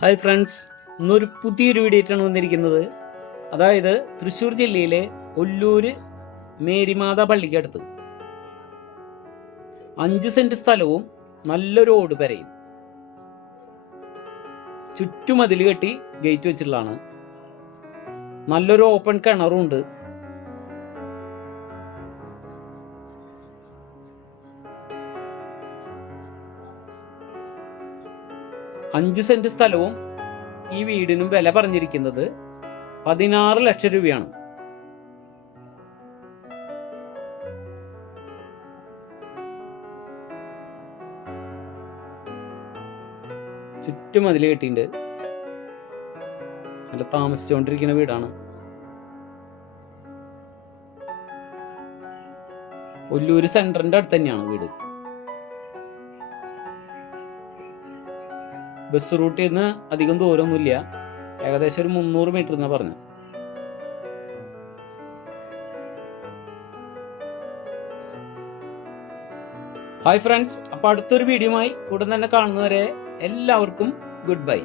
Hi friends ഇന്നൊരു പുതിയൊരു video ആയിട്ടാണ് വന്നിരിക്കുന്നത്. അതായത് തൃശ്ശൂർ ജില്ലയിലെ ഒല്ലൂര് മേരിമാത പള്ളിക്കടുത്ത് അഞ്ച് സെന്റ് സ്ഥലവും നല്ലൊരു ഓട് പെരയും. ചുറ്റുമതിൽ കെട്ടി ഗേറ്റ് വെച്ചിട്ടുള്ളതാണ്. നല്ലൊരു ഓപ്പൺ കിണറും ഉണ്ട്. അഞ്ച് സെന്റ് സ്ഥലവും ഈ വീടിനും വില പറഞ്ഞിരിക്കുന്നത് പതിനാറ് ലക്ഷം രൂപയാണ്. ചുറ്റും അതിൽ കെട്ടിയിട്ടുണ്ട് നല്ല താമസിച്ചുകൊണ്ടിരിക്കുന്ന വീടാണ്. ഒല്ലൂര് സെന്ററിന്റെ അടുത്ത് തന്നെയാണ് വീട്. ബസ് റൂട്ടിൽ നിന്ന് അധികം ദൂരമൊന്നുമില്ല. ഏകദേശം ഒരു മുന്നൂറ് മീറ്റർ എന്നാ പറഞ്ഞു. ഹായ് ഫ്രണ്ട്സ് അപ്പോൾ അടുത്തൊരു വീഡിയോയുമായി ഉടൻ തന്നെ കാണുന്നവരെ എല്ലാവർക്കും ഗുഡ് ബൈ